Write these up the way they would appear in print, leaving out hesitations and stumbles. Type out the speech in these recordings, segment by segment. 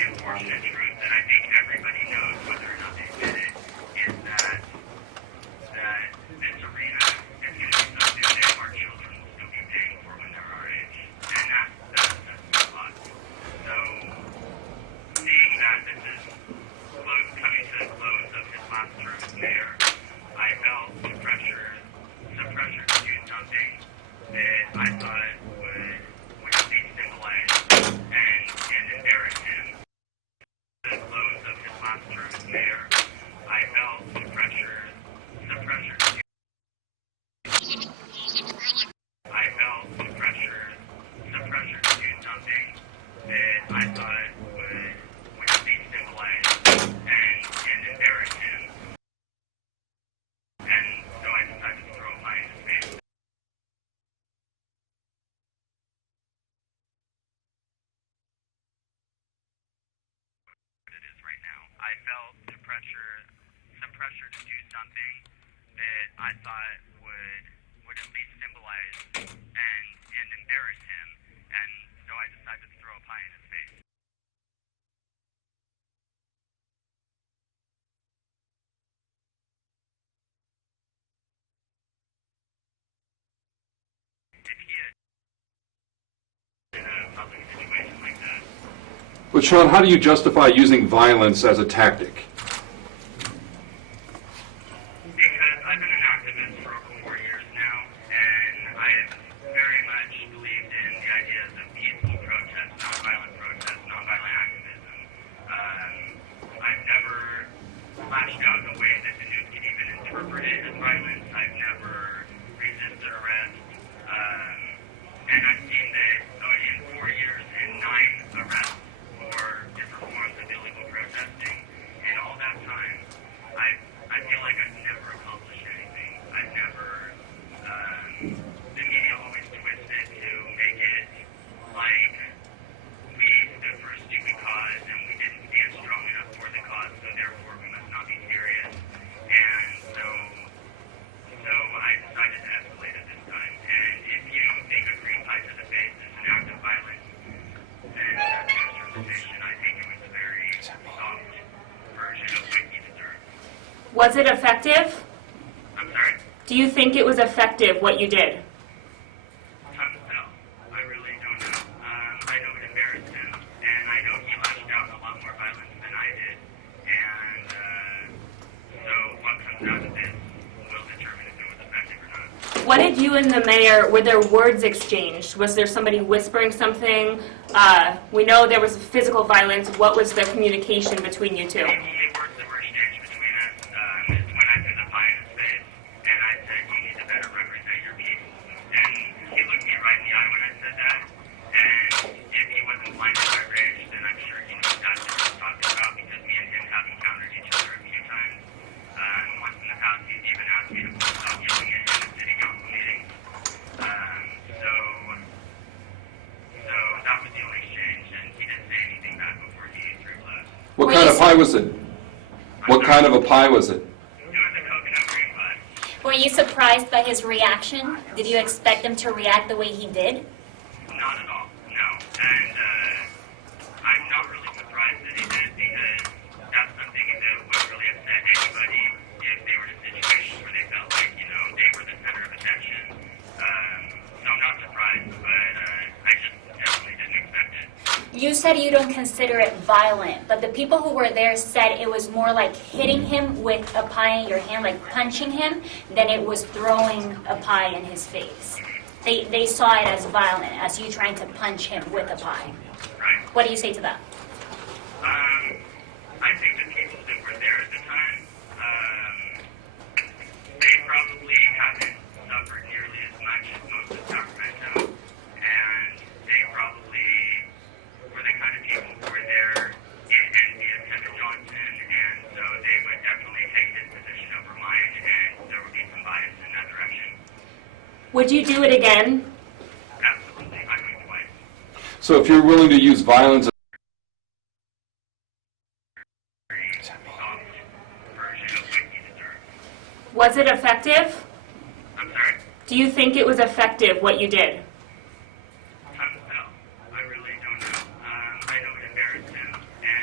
the unfortunate truth that I think everybody knows, whether or not they admit it, is that this arena is going to be something that our children will still be paying for when they're our age. And that's a lot. So, seeing that this is coming to the close of his last term as mayor, I felt the pressure to do something that I thought would at least symbolize and embarrass him. The close of his last term as mayor, I felt the pressure to do something that I thought would at least symbolize and embarrass him. And so I decided to throw a pie in his face. It is right now. I felt some pressure to do something that I thought would at least symbolize and embarrass him, and so I decided to throw a pie in his face. If he had in a public situation like that. But Sean, how do you justify using violence as a tactic? Because I've been an activist for over 4 years now, and I have very much believed in the ideas of peaceful protest, nonviolent activism. I've never lashed out in a way that the news can even interpret it as violence. I've never resisted arrest. And I've seen that in 4 years and 9 arrests for different forms of illegal protesting. In all that time, I feel like I've never accomplished anything. I've never, the media always twists it to make it like we stood for a stupid cause and we didn't stand strong enough for the cause, so therefore we must not be serious. And so I decided to escalate it this time. And if you think a green pie to the face is an act of violence, then that's your interpretation. I think it was a very soft version of what he deserved. Was it effective? I'm sorry? Do you think it was effective, what you did? Time will tell. I really don't know. I know it embarrassed him, and I know he lashed out a lot more violence than I did. And so what comes out of this will determine if it was effective or not. What did you and the mayor, were there words exchanged? Was there somebody whispering something? We know there was physical violence. What was the communication between you two? The only words that were exchanged between us is when I threw the pie in his face, and I said, "You need to better represent your people." And he looked me right in the eye when I said that, and if he wasn't blinded by rage, then I'm sure he knows that's what he's talking about, because me and him have encountered each other a few times. Once in the past, he's even asked me to stop yelling at him and sitting out in meetings. So that was the only exchange, and he didn't say anything back before he threw blood. What kind of pie was it? What kind of a pie was it? It was a coconut cream pie. Were you surprised by his reaction? Did you expect him to react the way he did? Not at all, no. And I'm not really surprised that he did, because that's something that would really upset anybody if they were in a situation where they felt like, they were the center of attention. So I'm not surprised, but I just definitely didn't expect it. You said you don't consider it violent, but the people who were there said it was more like hitting him with a pie in your hand, like punching him, than it was throwing a pie in his face. They saw it as violent, as you trying to punch him with a pie. Right. What do you say to that? I think the people that were there at the time, they probably haven't suffered nearly as much as most of Sacramento, and they probably were the kind of people who were there in envy of Kevin Johnson, and so they would definitely take his position over mine, and there would be some bias in that direction. Would you do it again? Absolutely, I would twice. So if you're willing to use violence, Was it effective? I'm sorry? Do you think it was effective, what you did? Time will tell. I really don't know. I know it embarrassed him, and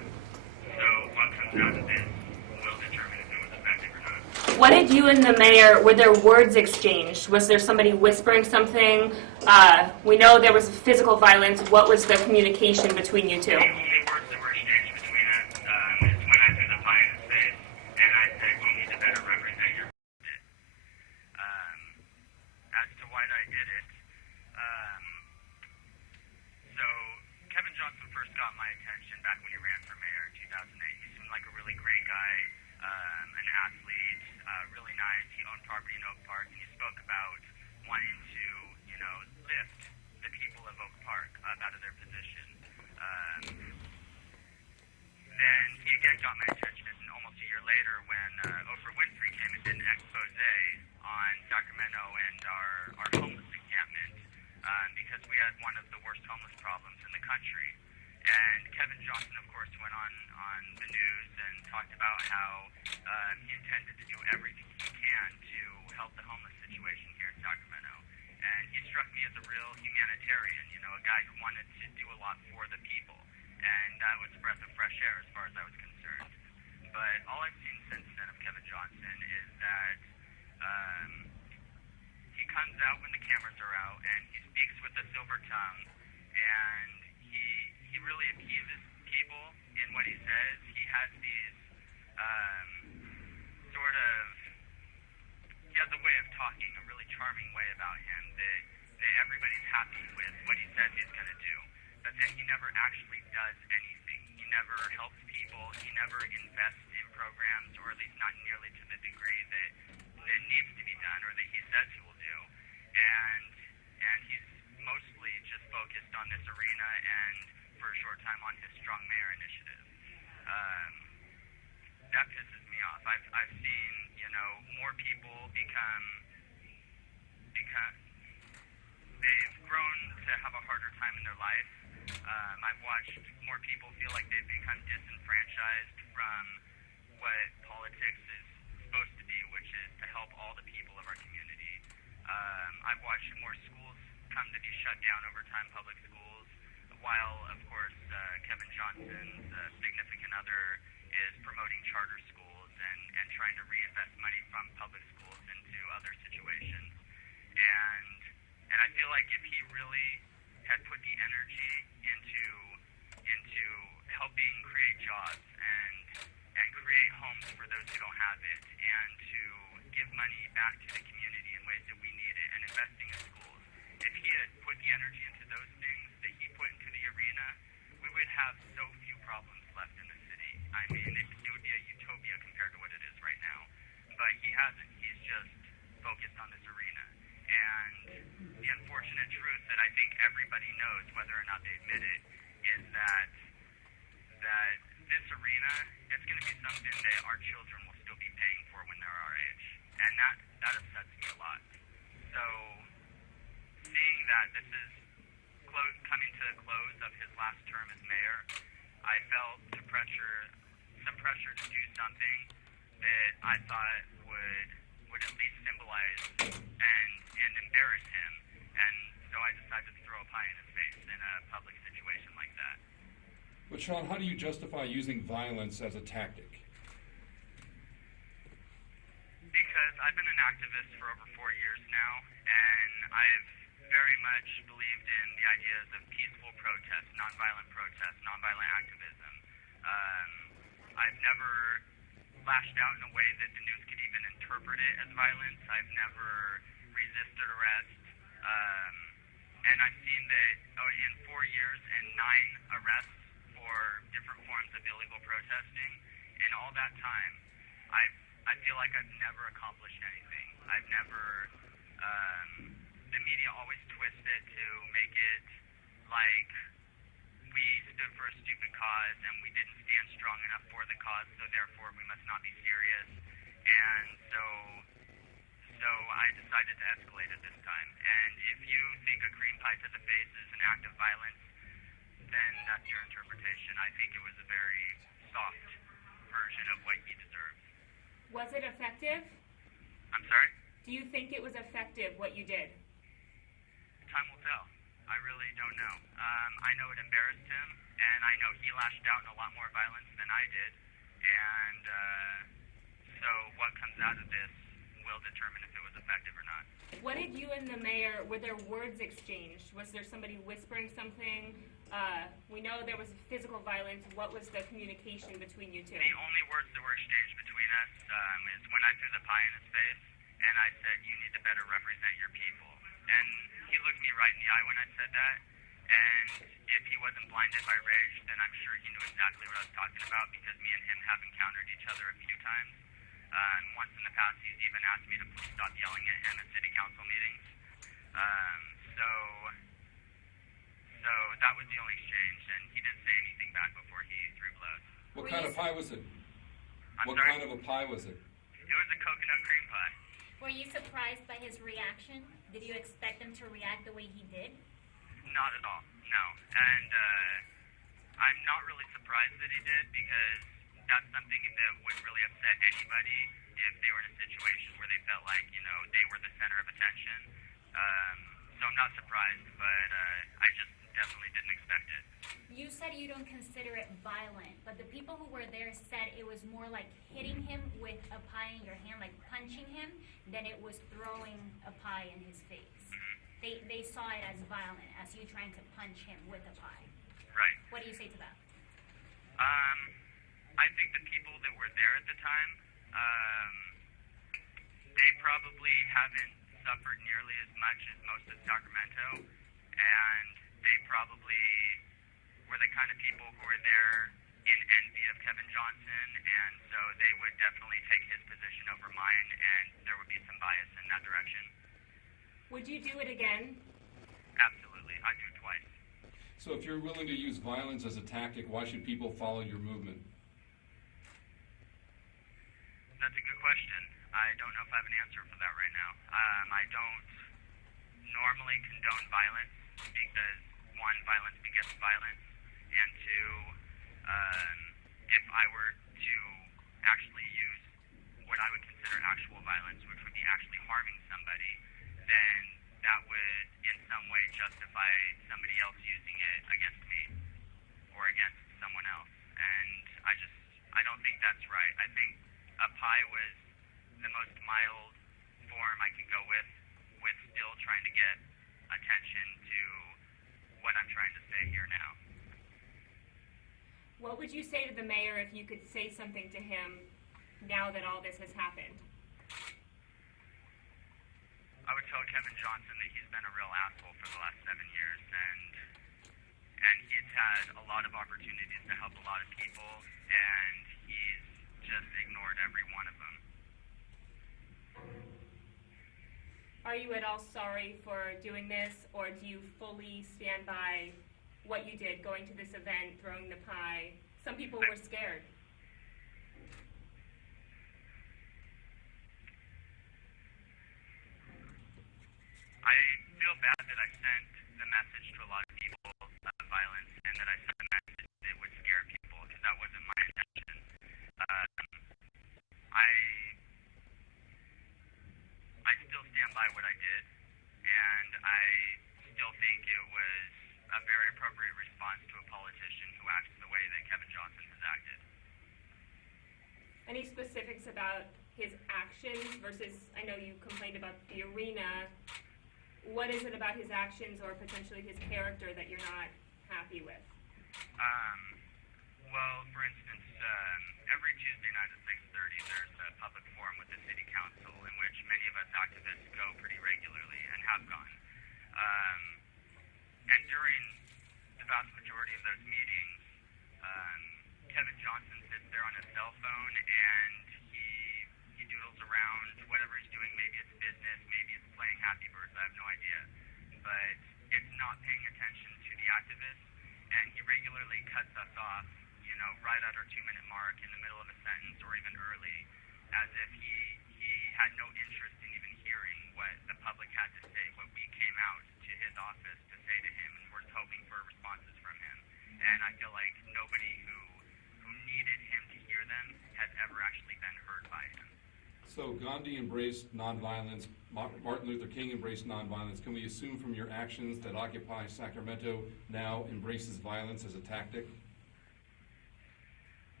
you and the mayor, were there words exchanged? Was there somebody whispering something? We know there was physical violence. What was the communication between you two? The only words that were exchanged between us is when I threw the pie in his face, and I said, "You need to better represent your." As to why I did it, so Kevin Johnson first got my attention back when he ran for mayor in 2008. He seemed like a really great guy, an athlete, really nice. He owned property in Oak Park, and he spoke about wanting to, lift the people of Oak Park up out of their position. Then he again got my attention almost a year later when Oprah Winfrey came and did an expose on Sacramento and our homeless encampment because we had one of the worst homeless problems in the country. And Kevin Johnson, of course, went on the news and talked about how he intended to do everything he can to help the homeless situation here in Sacramento. And he struck me as a real humanitarian, a guy who wanted to do a lot for the people. And that was a breath of fresh air as far as I was concerned. But all I've seen since then of Kevin Johnson is that he comes out when the cameras are out and he speaks with a silver tongue, and he really appeases people in what he says. He has these he has a way of talking, a really charming way about him that everybody's happy with what he says he's going to do. But then he never actually does anything. He never helps people. He never invests in programs, or at least not nearly to the degree that needs to be done or that he says he will do. And he's mostly just focused on this arena and for a short time on his Strong Mayor initiative. That pisses me off. I've seen, more people become they've grown to have a harder time in their life. I've watched more people feel like they've become disenfranchised from what politics is supposed to be, which is to help all the people of our community. I've watched more schools come to be shut down over time, public schools, while, of course, Kevin Johnson's significant other is promoting charter schools and trying to reinvest money from public schools into other situations. And I feel like if he really had put the energy into helping create jobs and create homes for those who don't have it, and to give money back to the community in ways that we need it, and investing in schools, if he had put the energy into those things that he put into the arena, we would have so few problems left in the city. I mean, it would be a utopia compared to what it is right now. But he hasn't. He's just focused on this arena. And the unfortunate truth that I think everybody knows, whether or not they admit it, is that this arena, it's going to be something that our children will still be paying for when they're our age. And that upsets me a lot. So seeing that this is coming to the close of his last term as mayor, I felt some pressure to do something that I thought would at least symbolize and embarrass him. And so I decided to throw a pie in his face in a public situation like that. But Sean, how do you justify using violence as a tactic? Because I've been an activist for over 4 years now, and I've very much believed in the ideas of peaceful protest, nonviolent activism. I've never lashed out in a way that the news could even interpret it as violence. I've never resisted arrest. And I've seen that in 4 years and 9 arrests for different forms of illegal protesting, in all that time, I feel like I've never accomplished anything. I've never, the media always twist it to make it like we stood for a stupid cause and we didn't stand strong enough for the cause, so therefore we must not be serious. And so I decided to escalate it this time. And if you think a cream pie to the face is an act of violence, then that's your interpretation. I think it was a very soft version of what he deserves. Was it effective? I'm sorry? Do you think it was effective, what you did? Time will tell. I really don't know. I know it embarrassed him, and I know he lashed out in a lot more violence than I did. And so what comes out of this will determine if it was effective or not. What did you and the mayor, were there words exchanged? Was there somebody whispering something? We know there was physical violence. What was the communication between you two? The only words that were exchanged between us is when I threw the pie in his face, and I said, "You need to better represent your people." And he looked me right in the eye when I said that, and if he wasn't blinded by rage, then I'm sure he knew exactly what I was talking about, because me and him have encountered each other a few times. Once in the past, he's even asked me to please stop yelling at him at city council meetings. So that was the only exchange, and he didn't say anything back before he threw blows. What kind of pie was it? I'm What sorry? kind of a pie was it? It was a coconut cream pie. Were you surprised by his reaction? Did you expect him to react the way he did? Not at all, no. And I'm not really surprised that he did, because that's something that would really upset anybody if they were in a situation where they felt like, they were the center of attention. So I'm not surprised, but I just definitely didn't expect it. You said you don't consider it violent, but the people who were there said it was more like hitting him with a pie in your hand, like punching him, than it was throwing a pie in his face. They saw it as violent, as you trying to punch him with a pie. Right. What do you say to that? I think the people that were there at the time, they probably haven't suffered nearly as much as most of Sacramento, and they probably were the kind of people who were there in envy of Kevin Johnson, and so they would definitely take his position over mine, and there would be some bias in that direction. Would you do it again? Absolutely. I'd do it twice. So if you're willing to use violence as a tactic, why should people follow your movement? That's a good question. I don't know if I have an answer for that right now. I don't normally condone violence because, one, violence begets violence, and two, if I were to actually use what I would consider actual violence, which would be actually harming somebody, then that would in some way justify somebody else using it against me or against someone else. And I don't think that's right. I think a pie was the most mild form I could go with still trying to get attention to what I'm trying to say here now. What would you say to the mayor if you could say something to him now that all this has happened? I would tell Kevin Johnson that he's been a real asshole for the last 7 years, and he's had a lot of opportunities to help a lot of people, and he's just ignored every one of them. Are you at all sorry for doing this, or do you fully stand by what you did, going to this event, throwing the pie? Some people were scared. I feel bad that I sent the message to a lot of people of violence, and that I sent a message that would scare people, because that wasn't my intention. I still stand by what I did, and I still think it was a very appropriate response to a politician who acts the way that Kevin Johnson has acted. Any specifics about his actions versus, I know you complained about the arena. What is it about his actions or potentially his character that you're not happy with? Well, for instance, every Tuesday night at 6:30, there's a public forum with the city council in which many of us activists go pretty regularly and have gone. And during the vast majority of those meetings, Kevin Johnson sits there on his cell phone and he doodles around whatever he's doing. Maybe it's business, maybe it's playing Happy Birds, I have no idea. But it's not paying attention to the activists, and he regularly cuts us off, right at our 2-minute mark, in the middle of a sentence, or even early, as if he had no interest in even hearing what the public had to say, what we came out to his office to say to him, and we're hoping for responses from him. And I feel like nobody who needed him to hear them has ever actually been heard by him. So Gandhi embraced nonviolence, Martin Luther King embraced nonviolence. Can we assume from your actions that Occupy Sacramento now embraces violence as a tactic?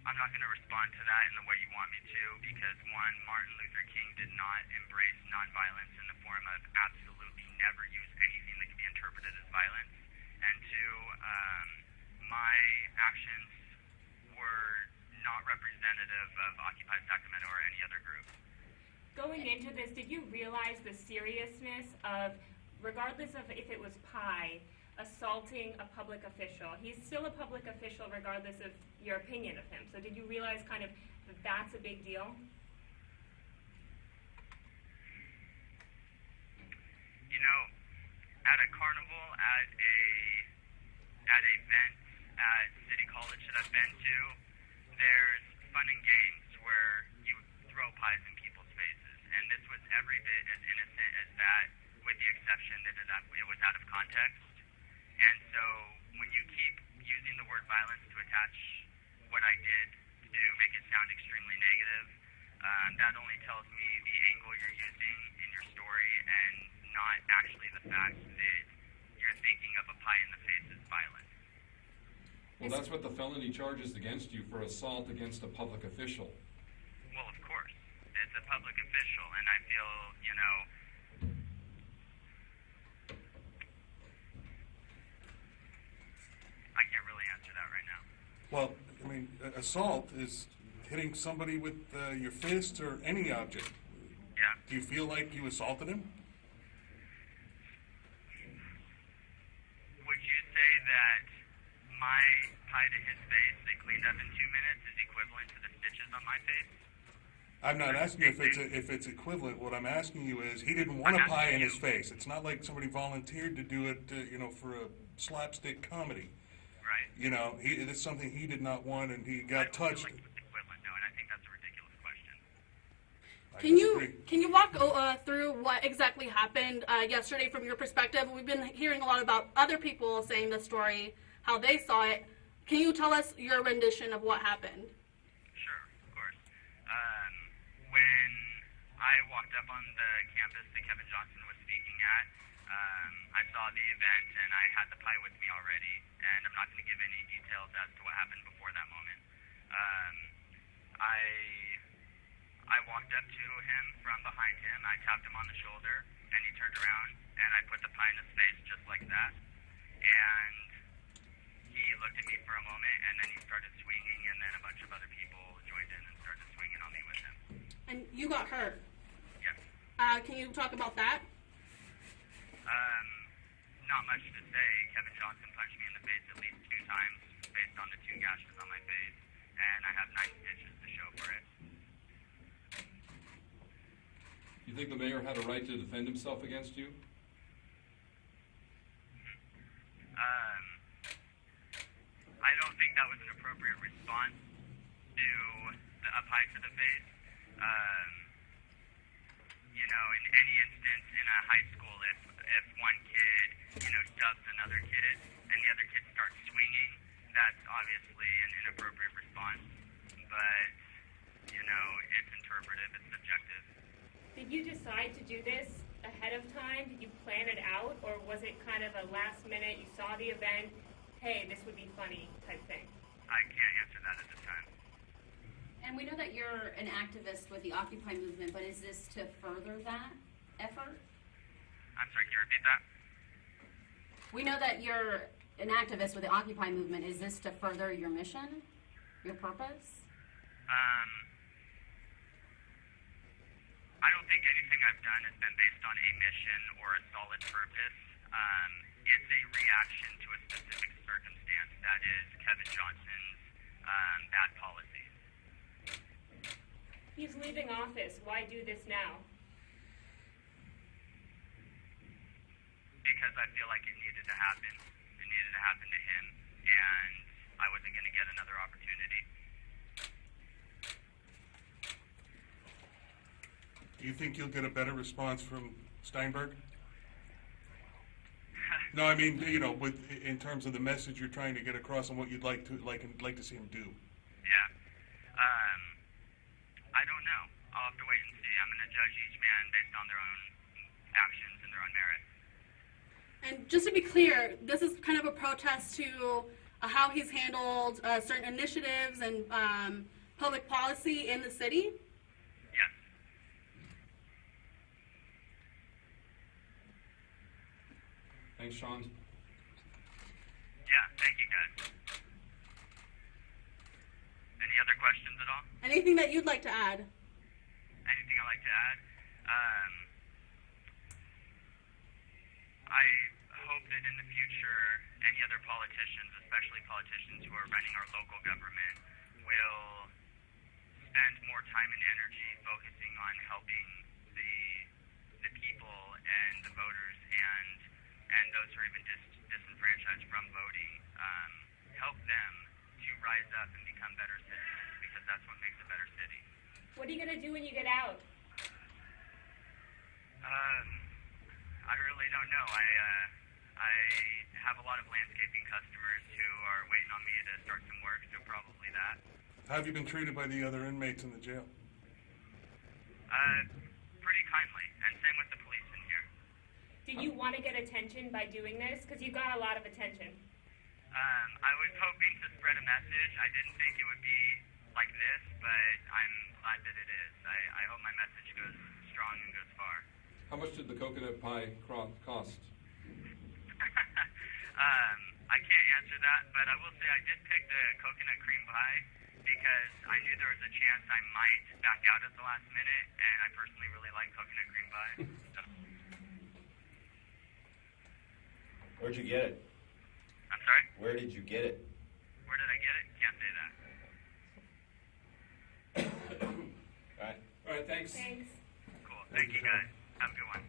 I'm not going to respond to that in the way you want me to because, one, Martin Luther King did not embrace nonviolence in the form of absolutely never use anything that can be interpreted as violence. And two, my actions were not representative of Occupy Sacramento or any other group. Going into this, did you realize the seriousness of, regardless of if it was Pi, assaulting a public official? He's still a public official regardless of your opinion of him. So did you realize kind of that that's a big deal? You know, at a carnival, at events, at City College that I've been to, there's fun and games where you throw pies in people's faces. And this was every bit as innocent as that, with the exception that it was out of context. And so when you keep using the word violence to attach what I did to make it sound extremely negative, that only tells me the angle you're using in your story and not actually the fact that you're thinking of a pie in the face as violence. Well, that's what the felony charges against you for assault against a public official. Well, of course. It's a public official, and I feel, you know, I can't really answer that right now. Well, I mean, assault is hitting somebody with your fist or any object. Yeah. Do you feel like you assaulted him? Would you say that my pie to his face that cleaned up in 2 minutes is equivalent to the stitches on my face? I'm not asking you if it's equivalent. What I'm asking you is he didn't want a pie in his face. It's not like somebody volunteered to do it, for a slapstick comedy. Right. You know, it's something he did not want, and he got touched. I don't feel like it's equivalent, no, and I think that's a ridiculous question. I disagree. Can you walk through what exactly happened yesterday from your perspective? We've been hearing a lot about other people saying the story, how they saw it. Can you tell us your rendition of what happened? Sure, of course. When I walked up on the campus that Kevin Johnson was speaking at, I saw the event and I had the pie with me already, and I'm not going to give any details as to what happened before that moment. I walked up to him from behind him, I tapped him on the shoulder, and he turned around, and I put the pie in his face just like that, and he looked at me for a moment, and then he started swinging, and then a bunch of other people joined in and started swinging on me with him. And you got hurt. Yes. Can you talk about that? Not much to say. Kevin Johnson punched me in the face at least 2 times based on the 2 gashes on my face, and I have 9 stitches to show for it. You think the mayor had a right to defend himself against you? I don't think that was an appropriate response to a pie to the face. In any instance in a high school, if one kid, stubs another kid and the other kid starts swinging, that's obviously an inappropriate response. But, it's interpretive, it's subjective. Did you decide to do this ahead of time? Did you plan it out? Or was it kind of a last minute, you saw the event, hey, this would be funny type thing? I can't answer that at this time. And we know that you're an activist with the Occupy movement, but is this to further that effort? I'm sorry, can you repeat that? We know that you're an activist with the Occupy movement. Is this to further your mission, your purpose? I don't think anything I've done has been based on a mission or a solid purpose. It's a reaction to a specific circumstance, that is Kevin Johnson's bad policies. He's leaving office. Why do this now? Because I feel like it needed to happen. It needed to happen to him, and I wasn't going to get another opportunity. Do you think you'll get a better response from Steinberg? No, I mean, in terms of the message you're trying to get across and what you'd like to see him do. Yeah. I don't know. I'll have to wait and see. I'm going to judge each man based on their own actions and their own merit. And just to be clear, this is kind of a protest to how he's handled certain initiatives and public policy in the city? Yes. Thanks, Sean. Yeah, thank you guys. Any other questions at all? Anything that you'd like to add? Anything I'd like to add? I hope that in the future, any other politicians, especially politicians who are running our local government, will spend more time and energy focusing on helping the people and the voters and those who are even disenfranchised from voting, help them to rise up and become better citizens, because that's what makes a better city. What are you gonna do when you get out? I really don't know. I have a lot of landscaping customers who are waiting on me to start some work, so probably that. How have you been treated by the other inmates in the jail? Pretty kindly, and same with the police in here. Do you want to get attention by doing this? Because you got a lot of attention. I was hoping to spread a message. I didn't think it would be like this, but I'm glad that it is. I hope my message goes strong and goes far. How much did the coconut pie cost? I can't answer that, but I will say I did pick the coconut cream pie because I knew there was a chance I might back out at the last minute, and I personally really like coconut cream pie. So. Where'd you get it? I'm sorry? Where did you get it? Where did I get it? Can't say that. All right. All right, thanks. Thanks. Cool. Thank you guys. Have a good one.